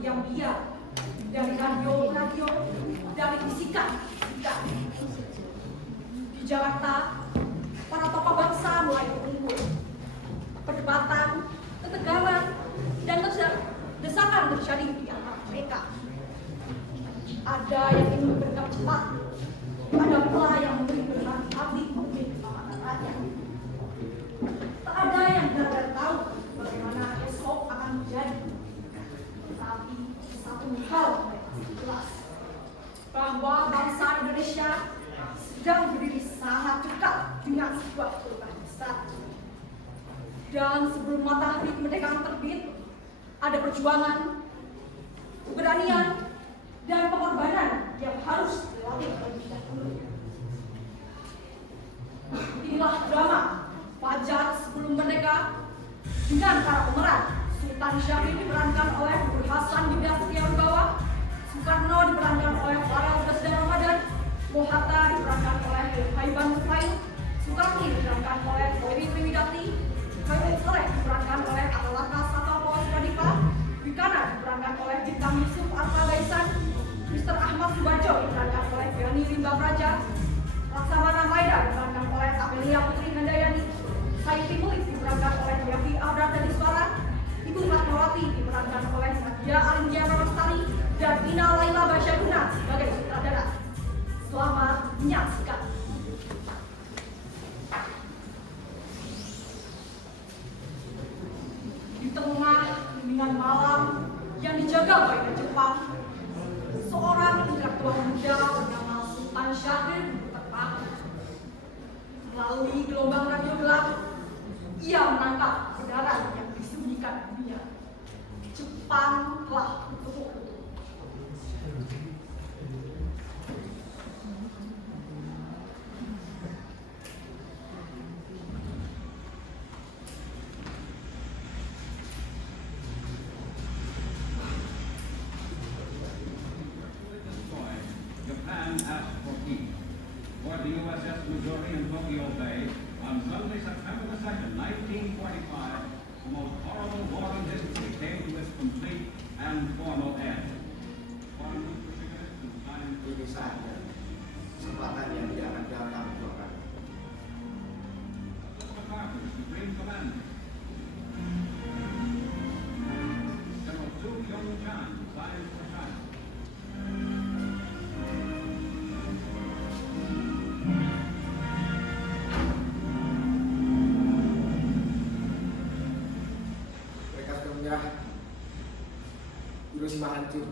diam-diam, dari radio, dari bisikan. Di Jakarta, para tokoh bangsa mulai berkumpul. Perdebatan, ketegangan, dan desakan terjadi di antara mereka. Ada yang ingin bergerak cepat, ada pula yang memberi berhati-hati memimpin keselamatan rakyat. Tak ada yang benar-benar tahu bagaimana esok akan menjadi. Tetapi satu hal mereka jelas, bahwa bangsa Indonesia sedang berdiri sangat dekat dengan sebuah perubahan besar. Dan sebelum matahari kemerdekaan terbit, ada perjuangan, keberanian, dan pengorbanan yang harus dilalui terlebih dahulu. Inilah drama Fajar Sebelum Merdeka dengan para pemeran. Sultan Syahrir diperankan oleh Nur Hasan Yuda Setiawibawa, Soekarno diperankan oleh Farel Basda Ramadan, Mohatta diperankan oleh Haiban Nufail, Soekarni diperankan oleh Boy Wiwidati, Khairul Saleh diperankan oleh Atalaka Satopo Sukadipa, Wikana diperankan oleh Bintang Yusuf Arta Baisan, Mr. Ahmad Subajo diperankan oleh Gani Rimba Praja, Laksamana Maida diperankan oleh Amelia Putri Handayani, Saiti Mulik diperankan oleh Yafi Abrata Diswara, Ibu Fatmawati diperankan oleh Nadia Alindia Pramestari, dan Ina Laila Basyaguna sebagai sutradara. Selamat menyaksikan. Di tengah bimbingan malam yang dijaga oleh Jepang, seorang intelektual muda bernama Sultan Syahrir terbang. Melalui gelombang radio gelap, ia menangkap kebenaran yang disembunyikan dunia. Jepang telah bertepuk. Japan asked for peace. For the USS Missouri in Tokyo Bay on Sunday, September the 2nd, 1945, the most horrible war in history came to its complete and formal end. Ini saja kesempatan yang tidak akan datang dua kali. Supreme Commander. General Su Yong-chan, signed for China. Mereka sudah menyerah. Hiroshima hancur.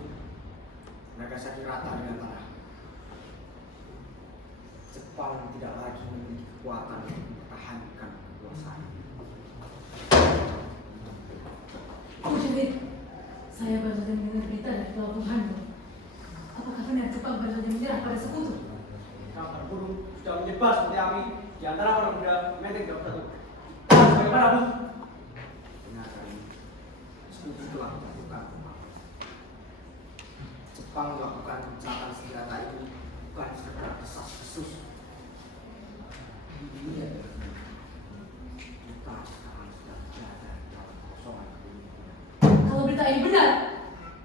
Nagasaki rata dengan tanah. Jepang tidak lagi memiliki kekuatan untuk mempertahankan kekuasaan. Jadi, saya baru saja mendengar berita dari pelabuhan. Apakah benar Jepang baru saja menyerah pada sekutu? Kabar burung sudah menyebar seperti api di antara para pemuda Menteng dan Datuk. Bagaimana, Bu? Benar kali ini, sekutu telah melakukan Jepang melakukan gencatan senjata itu bukan sekedar desas-desus. Ini adalah kita sekarang sudah berada dalam kosongan kepemimpinan. Kalau berita ini benar,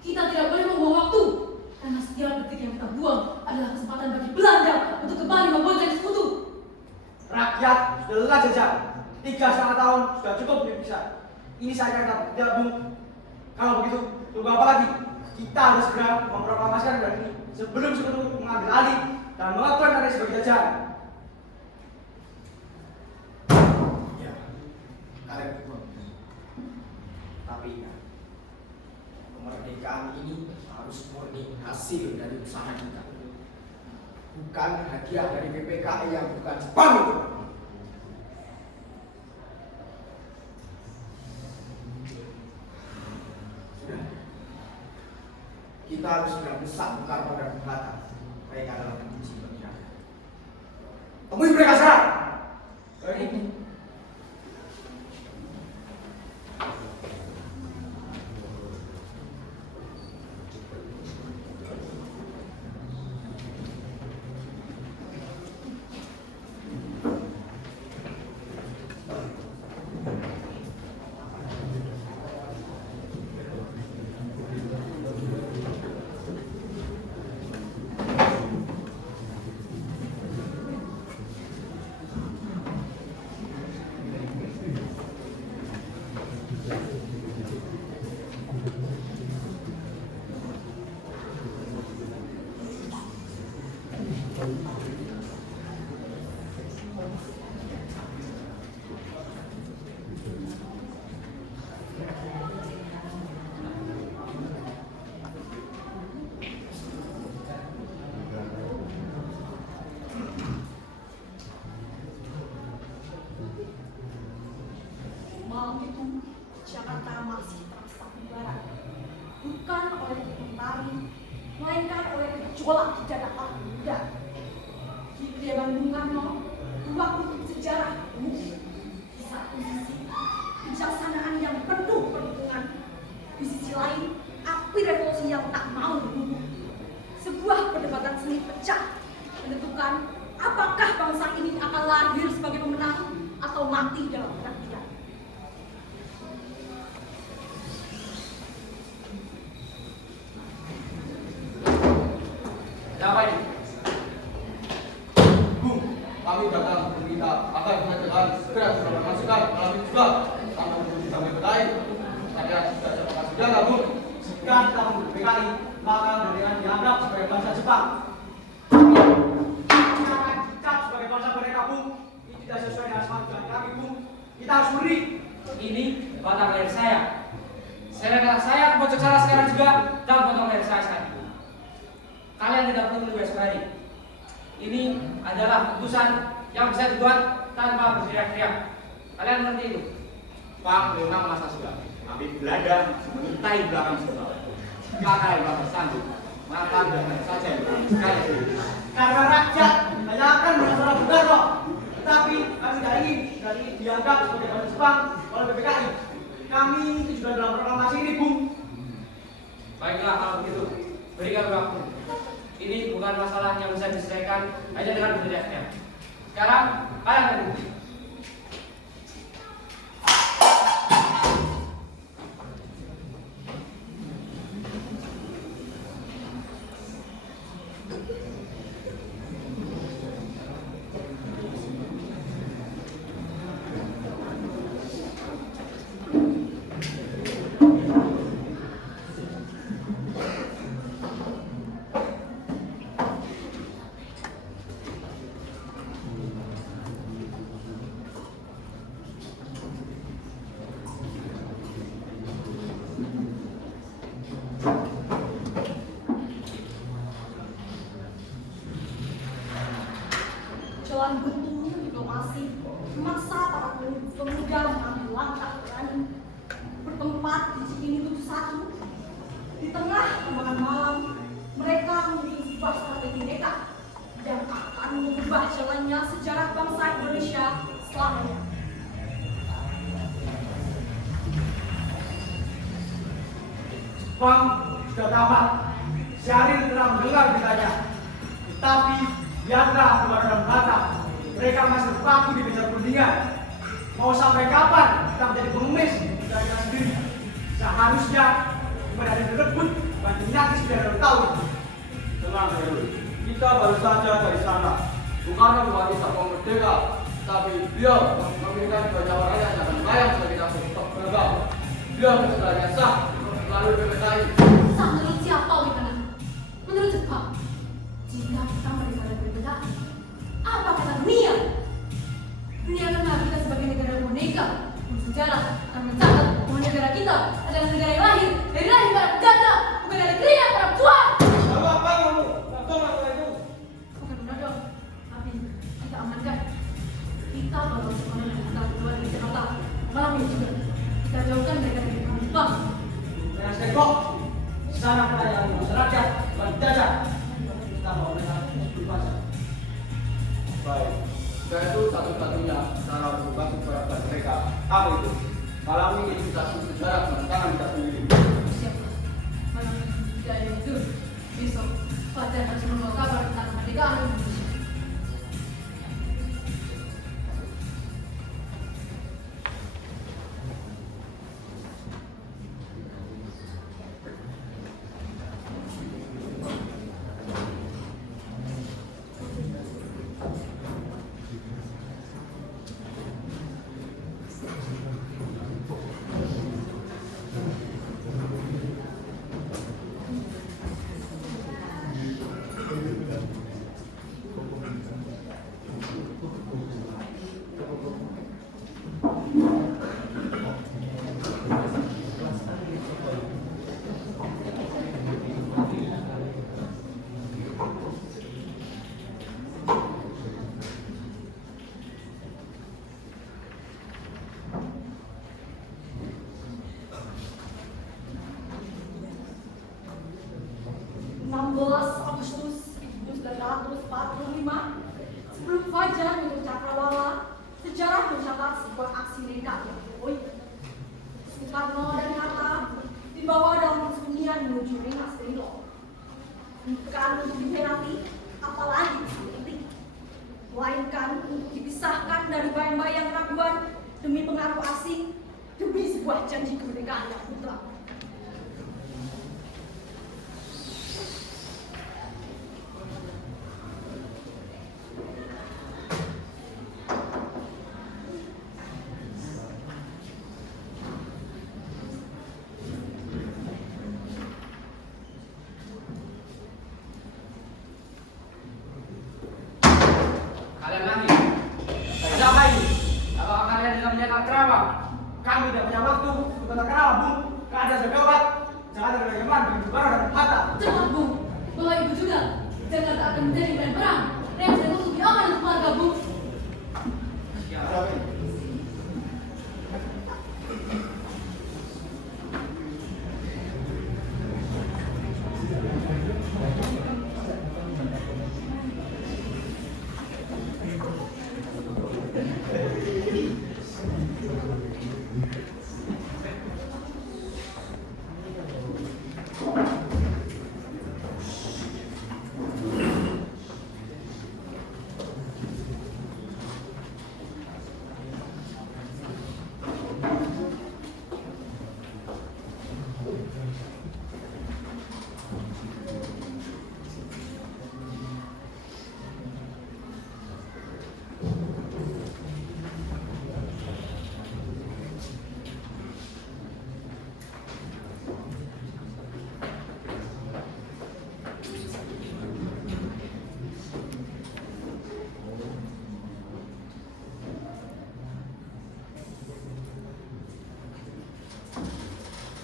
kita tidak boleh membuang waktu. Karena setiap detik yang kita buang adalah kesempatan bagi Belanda untuk kembali membonceng sekutu. Rakyat sudah lelah jajah. 3,5 tahun sudah cukup bisa. Ini saya kata tidak, Bung. Kalau begitu, tunggu apa lagi? Kita harus segera memproklamasikan negara ini sebelum sekutu mengambil alih dan mengakukan Indonesia sebagai jajahan. Ya, kalian berdua. Tapi ingat, kemerdekaan ini harus murni hasil dari usaha kita. Bukan hadiah dari PPKI yang bukan Jepang itu. Sudah. Kita harus segera besar Soekarno dan Bung Hatta. Mereka adalah kunci bagi rakyat. Temui mereka sekarang. Baik. melainkan oleh gejolak di dada anak muda. Di kediaman Bung Karno, ruang untuk sejarah mungkin. Di satu sisi, kebijaksanaan yang penuh perhitungan. Di sisi lain, api revolusi yang tak mau berhubung. Sebuah perdebatan seni pecah menentukan apakah bangsa ini akan lahir sebagai pemenang atau mati dalam penantian. Siapa ini? Bung, kami datang meminta agar kerajaan segera memasukkan alam ini juga. Kami bisa berkait. Saya sudah sepakat saudara, Bung. Jika kita mundur PKI, maka dengan dianggap sebagai bangsa Jepang. Kami akan dicap sebagai bangsa mereka, Bung. Ini tidak sesuai dengan semangat kami, Bung. Kita harus beri. Ini batang leher saya. Saya pojok sana sekarang juga dan potong leher saya saat itu. Kalian tidak perlu besok hari. Ini adalah keputusan yang bisa dibuat tanpa berteriak-teriak. Kalian mengerti itu? Pak, memang masa sudah. Tapi Belanda mengintai belakang sekolah. Maka yang bapak sanggup, maka dengan saja yang berani sekali. Karena rakyat hanya akan merasa Bung Karno. Tetapi kami tidak ingin dan ini dianggap sebagai bangsa Jepang oleh PPKI. Kami itu juga dalam proklamasi ini, Bung. Baiklah kalau begitu, berikan waktu. Ini bukan masalah yang bisa diselesaikan hanya dengan berteriak-teriak. Sekarang kalian berdiri. Jalan buntu diplomasi memaksa para pemuda mengambil langkah berani bertempat di Cikini 71. Di tengah kembangan malam, mereka memiliki sebuah strategi nekat yang akan mengubah jalannya sejarah bangsa Indonesia selamanya. Jepang sudah tamat. Syahrir telah mendengar beritanya. Tetapi biarlah keluar dalam mata. Mereka masih terpaku di meja perundingan. Mau sampai kapan kita menjadi pengemis negara kita sendiri? Seharusnya bukan ada yang direbut, bukan dinyatis biar tahu. Tenang, Herul. Kita baru saja dari sana. Bukan membuat Sabang merdeka, tapi beliau memberikan banyak rakyat yang akan melayang sebagai kita untuk beragam. Beliau kesedarannya sah melalui PPKI. Sah menurut siapa, Wibana? Menurut Jepang. Jika kita berdekatan berbeda, apa kata dunia? Dunia akan menganggap kita sebagai negara boneka. Sejarah akan mencatat bahwa negara kita adalah negara yang lahir dari rahim para penjajah, bukan dari keringat para pejuang. Apa kamu? Betul apa itu? Bukan benar dong, tapi kita amankan. Kita bawa sekolah dan kita berdua dari Jakarta. Malam ini juga kita jauhkan mereka dari Jepang. Dengan sekok, di sana perayaan masyarakat, bukan penjajah. Kita mau mereka berbahasa. Baik. Dan itu satu-satunya cara berubah kepada mereka. Apa itu? Malam ini kita sejarah dengan tangan kita sendiri. Siapa? Malam ini tidak ada itu. Besok, Fajar harus membawa kabar tentang kemerdekaan Indonesia. 16 Agustus 1945, sebelum fajar untuk cakrawala, sejarah mencatat sebuah aksi nekat yang heroik. Soekarno dan Hatta dibawa dalam kesunyian menuju Rengas Dengklok. Bukan untuk diherati, apalagi disakiti, melainkan untuk dipisahkan dari bayang-bayang keraguan demi pengaruh asing, demi sebuah janji kemerdekaan yang mutlak. Kalian lagi. Siapa ini? Apakah kalian tidak punya kerawang? Kami tidak punya waktu untuk berkenal, Bung. Keadaan sudah gawat. Jangan ada bagaimana begitu Barah dan Hatta. Cepat, Bung. Bawa ibu juga. Jakarta akan menjadi medan perang. Rengas Dengklok lebih aman untuk keluarga, Bung.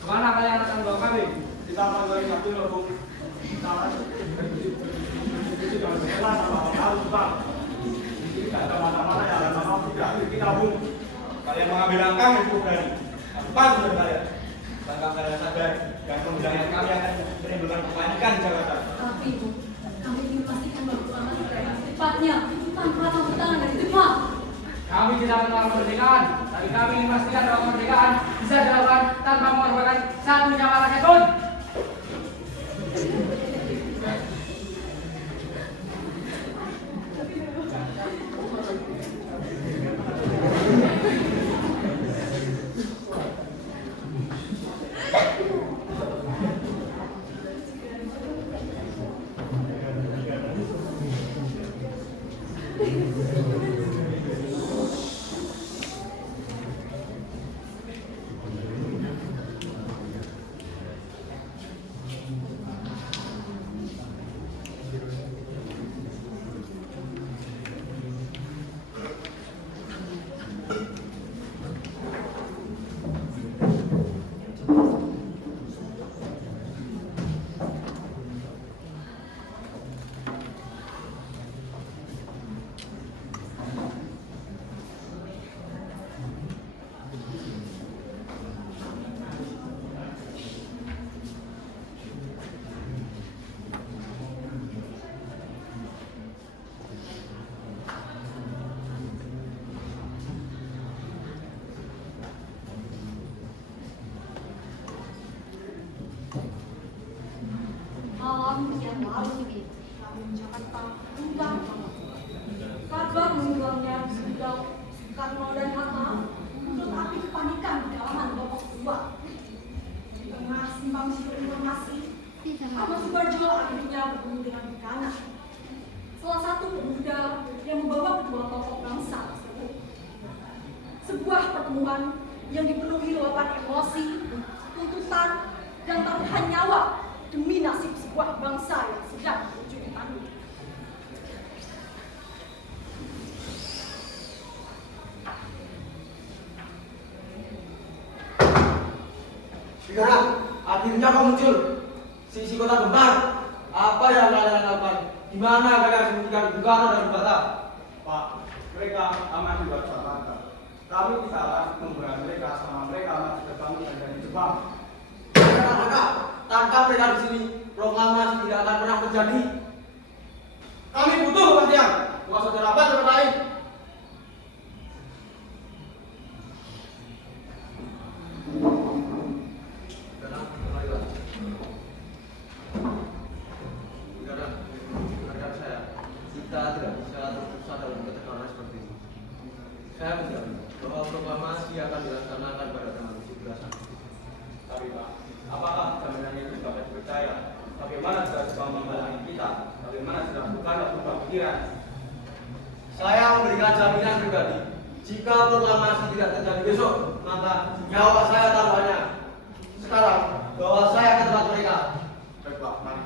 Kemana kalian akan bawa kami? Kita akan dari satu loh, Bung. Kita akan itu jangan jelas sama harus Bang. Ini tidak ada mana-mana yang ada nama tidak kita, Bung. Kalian mengambil langkah yang cukup berani. Aku patuh dengan kalian. Langkah kalian sadar dan kemudian kami akan menimbulkan kepanikan di Jakarta. Tapi, Bung, kami ingin memastikan bahwa aman berada secepatnya tanpa campur tangan dari Jepang. Kami tidak menolak kemerdekaan, tapi kami ingin memastikan bahwa kemerdekaan bisa dilakukan tanpa mengorbankan satu nyawa rakyat pun. Malam yang lalu, kami Jakarta tunggang kabar menggulangnya Sugeng, Soekarno dan Hatta muncul api kepanikan di dalaman Lombok II. Di tengah simpang siur informasi, Ahmad Subarjo akhirnya bertemu dengan Bukana, salah satu pemuda yang membawa kedua tokoh bangsa tersebut. Sebuah pertemuan yang dipenuhi luapan emosi, tuntutan, dan taruhan nyawa demi nasib sebuah bangsa yang sedang menuju ke tanduk. Sekarang akhirnya kau muncul. Sisi kota Gembar. Apa yang kalian lakukan? Di mana kalian sembunyikan Bung Karno dan Bung Hatta? Pak, mereka aman di luar Jakarta. Kami tidak akan memberat mereka sama mereka masih terbangun dari Jepang. Kata-kata, tangkap mereka di sini. Proklamasi tidak akan terjadi. Kami butuh kepastian, bukan saudara apa terbaik. Sekarang kembalilah. Saudara, dengarkan saya. Kita tidak bisa terpaksa dalam ketekanan seperti ini. Saya menjamin bahwa proklamasi akan dilaksanakan pada tanggal 17. Tapi Pak, apakah jaminannya itu dapat dipercaya? Bagaimana jika sebab membalangi kita? Bagaimana jika bukanlah berubah pikiran? Saya memberikan jaminan pribadi. Jika proklamasi tidak terjadi besok, maka nyawa saya taruhannya. Sekarang, bawa saya ke tempat mereka. Baik Pak, mari.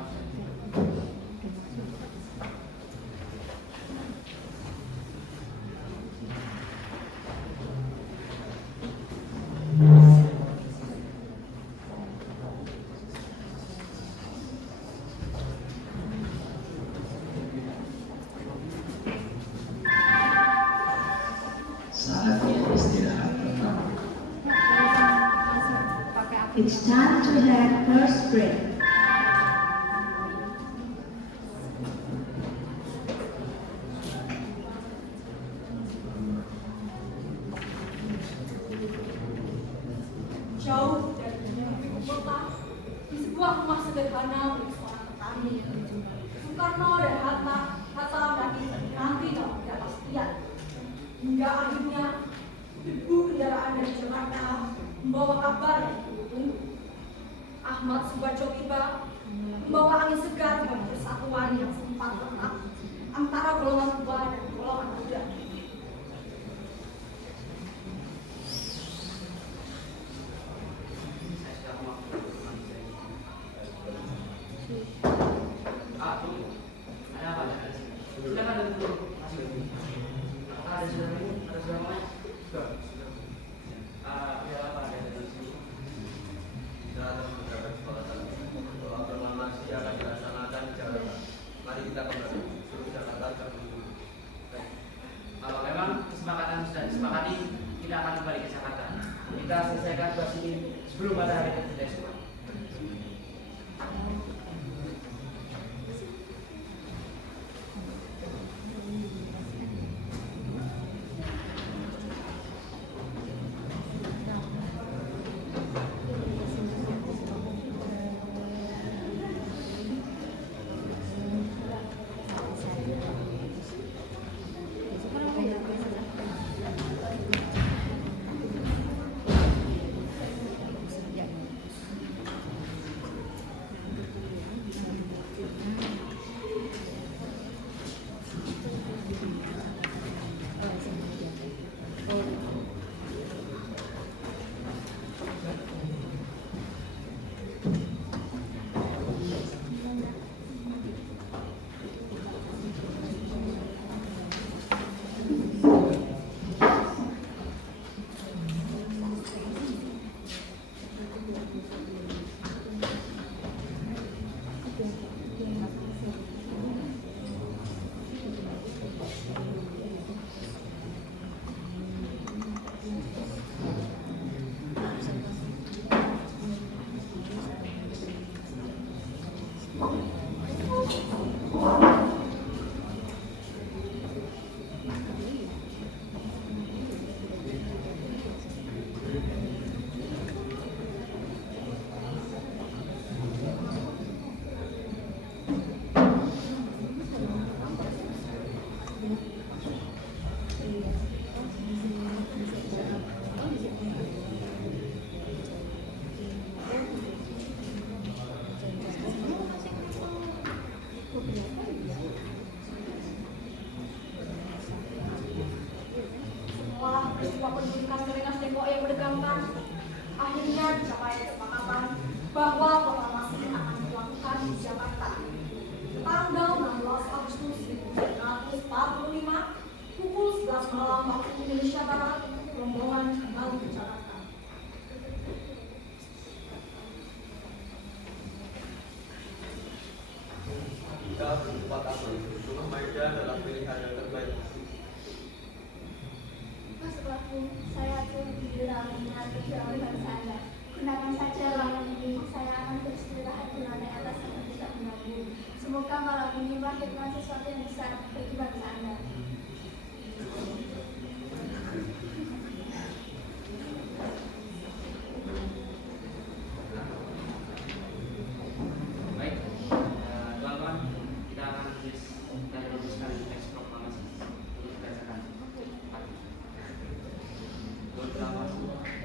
Saatnya istirahat pertama. It's time to have first break. Jauh dari dunia ibu kota, di sebuah rumah sederhana milik seorang petani, Soekarno dan Hatta menanti dalam ketidakpastian. Hingga akhirnya, debu kendaraan dari Jakarta membawa kabar yang ditunggu. Ahmad Subacho tiba, membawa angin segar bagi persatuan yang sempat retak antara golongan tua dan golongan muda. Ada apa? Silakan duduk. Apakah ada saudara ini? Ada saudara lain? Sudah. Ada apa? Ada di sini. Kita akan mendapat kesepakatan bahwa proklamasi akan dilaksanakan di Jakarta. Mari kita kembali seluruh Jakarta jam 7. Baik. Kalau memang kesepakatan sudah disepakati, kita akan kembali ke Jakarta. Kita selesaikan tugas ini sebelum matahari terjun esok. Peristiwa pendudukan Kerengas Depok yang menegangkan, akhirnya dicapai kesepakatan bahwa proklamasi akan dilakukan di Jakarta. Tanggal 16 Agustus 1945, pukul 11 malam waktu Indonesia Barat, rombongan kembali ke Jakarta. Kita bersepakat untuk Maida adalah pilihan yang terbaik. Maksudku, saya pun tidak mengerti jawaban saya. Gunakan saja ruangan ini. Saya akan beristirahat di lantai atas yang tidak mengganggu. Semoga kami melahirkan sesuatu yang besar bagi bangsa Anda. Baik, tuan-tuan, kita akan menuliskan teks proklamasi untuk dibacakan. Terutama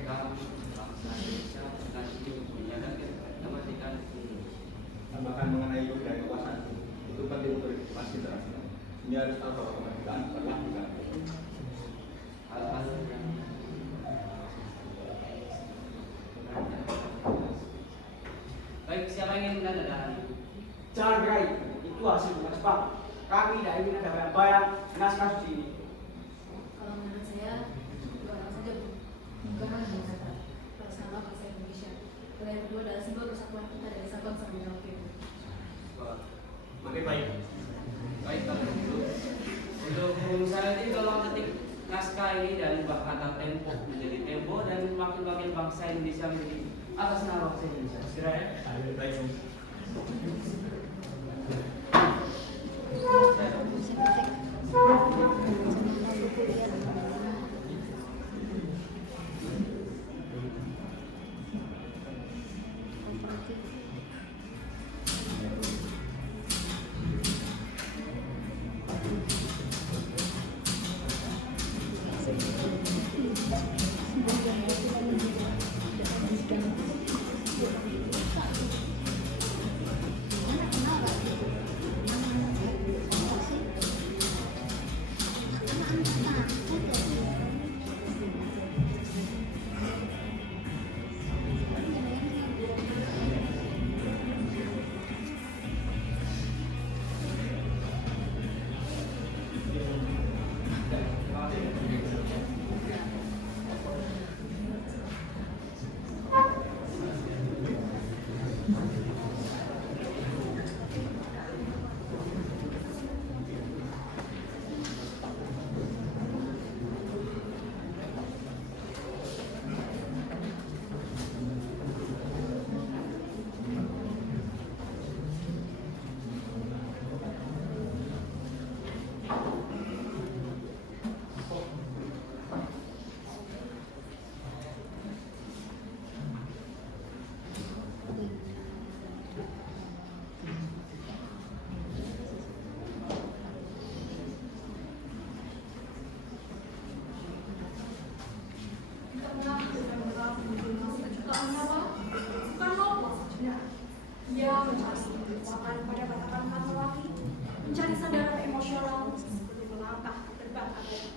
dalam bangsa Indonesia dengan hidup menjaga kemerdekaan Indonesia. Tambahkan mengenai budaya kekuasaan itu penting untuk diplomasi internasional. Ini harus tahu bahwa kemerdekaan pernah dilakukan. Hal-hal yang baik, siapa yang ingin menandatangani? Jangan berani, itu hasil tugas Pak. Kami tidak ingin ada bayang-bayang naskah suci ini. Kalau menurut saya, dua orang saja bukan hal yang nyata. Atas nama bangsa Indonesia. Dan yang kedua adalah simbol persatuan kita dari Sabang sampai Merauke. Oke, baik. Baik, kalau begitu untuk pengusaha ini tolong ketik naskah ini dan ubah kata tempo menjadi tempo dan wakil-wakil bangsa Indonesia menjadi atas nama bangsa Indonesia. Segera ya. Baik. Mencari sandaran emosional seperti melangkah terbang agama.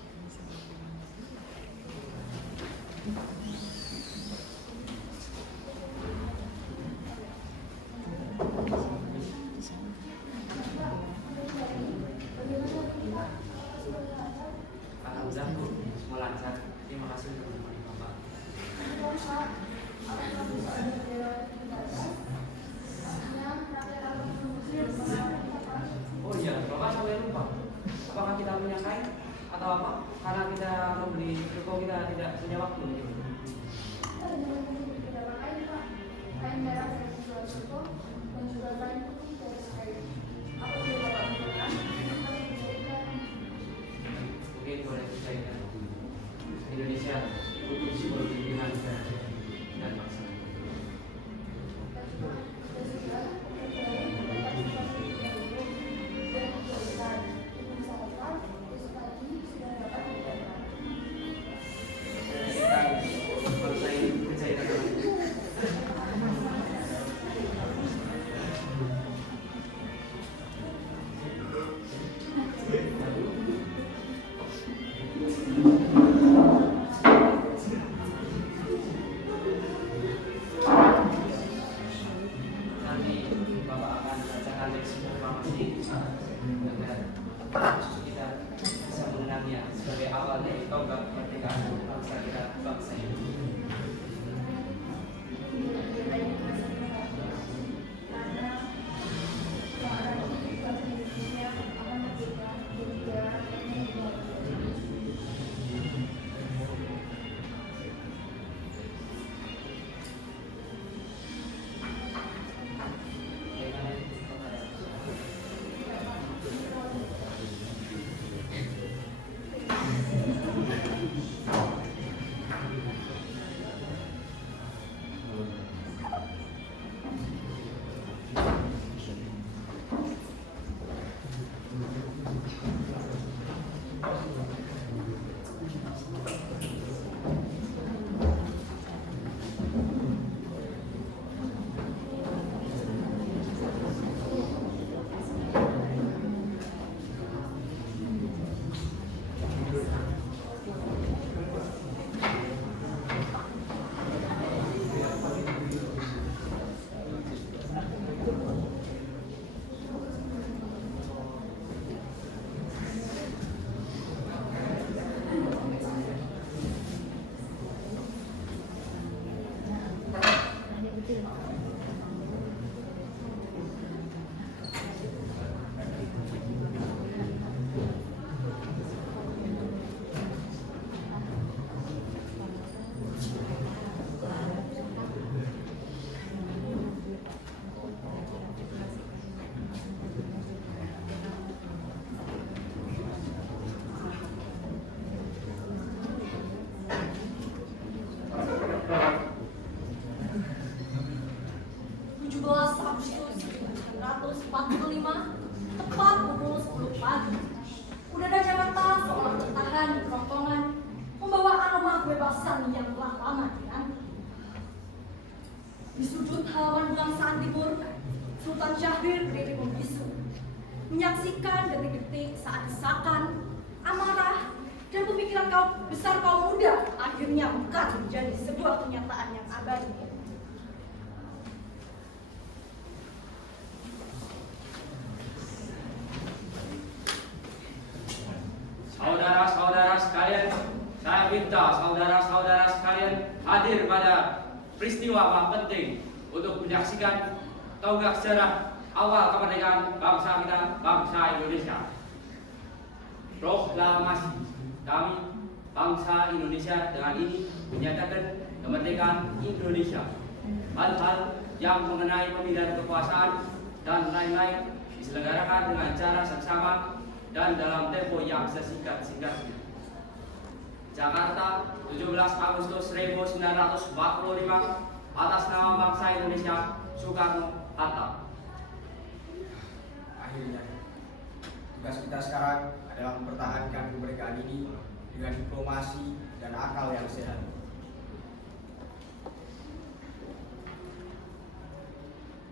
Alhamdulillah Bu, semua lancar. Terima kasih untuk menemani Bapak. Oh iya, Bapak sampai lupa. Apakah kita punya kain atau apa? Karena kita membeli toko kita tidak punya waktu. Kain merah dari jual toko dan juga kain putih dari kain. Apa yang Bapak gunakan? Mungkin boleh saya Indonesia untuk simbol pilihan dan bangsa. Bangsa ini percaya dengan nanti Bapak akan bacakan teks proklamasi agar kita bisa mengenangnya sebagai awal dari tonggak kemerdekaan bangsa kita, bangsa ini. pertama, tepat pukul 10 pagi. Udara Jakarta seolah bertahan di kerongkongan, membawa aroma kebebasan yang telah lama dinanti. Di sudut halaman Bangsaan Timur, Sultan Syahrir berdiri membisu, menyaksikan detik-detik saat desakan, amarah, dan pemikiran besar kaum muda akhirnya mekar menjadi sebuah kenyataan yang abadi. Saudara-saudara sekalian, saya minta saudara-saudara sekalian hadir pada peristiwa yang penting untuk menyaksikan tonggak sejarah awal kemerdekaan bangsa kita, bangsa Indonesia. Proklamasi kami, bangsa Indonesia dengan ini menyatakan kemerdekaan Indonesia. Hal-hal yang mengenai pemilihan kekuasaan dan lain-lain diselenggarakan dengan cara seksama dan dalam tempo yang sesingkat-singkatnya. Jakarta, 17 Agustus 1945, atas nama bangsa Indonesia, Soekarno-Hatta. Akhirnya, tugas kita sekarang adalah mempertahankan kemerdekaan ini dengan diplomasi dan akal yang sehat.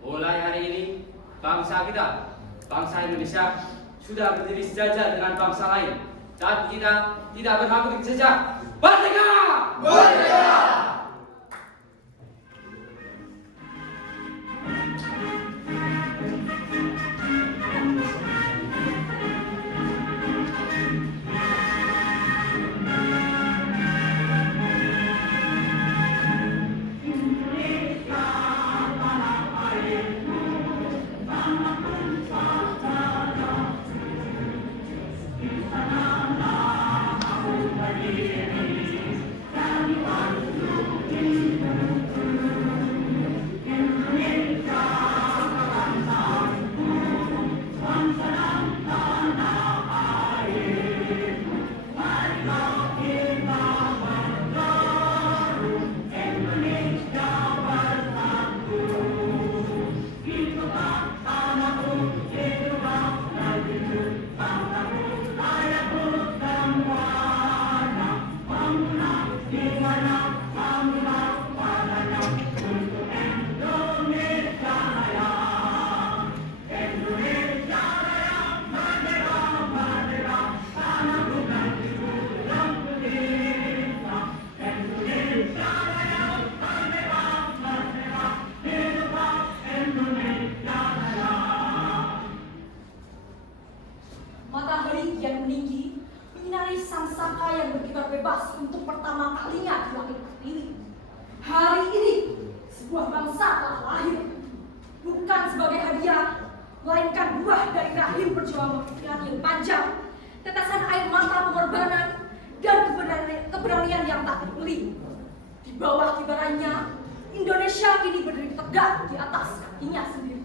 Mulai hari ini, bangsa kita, bangsa Indonesia, sudah berdiri sejajar dengan bangsa lain, dan kita tidak berhak untuk dijajah. Merdeka! Merdeka! Matahari kian meninggi, menyinari sang saka yang berkibar bebas untuk pertama kalinya di langit pertiwi. Hari ini, sebuah bangsa telah lahir, bukan sebagai hadiah, melainkan buah dari rahim perjuangan yang panjang, tetesan air mata pengorbanan, dan keberanian yang tak terbeli. Di bawah kibarannya, Indonesia kini berdiri tegak di atas kakinya sendiri.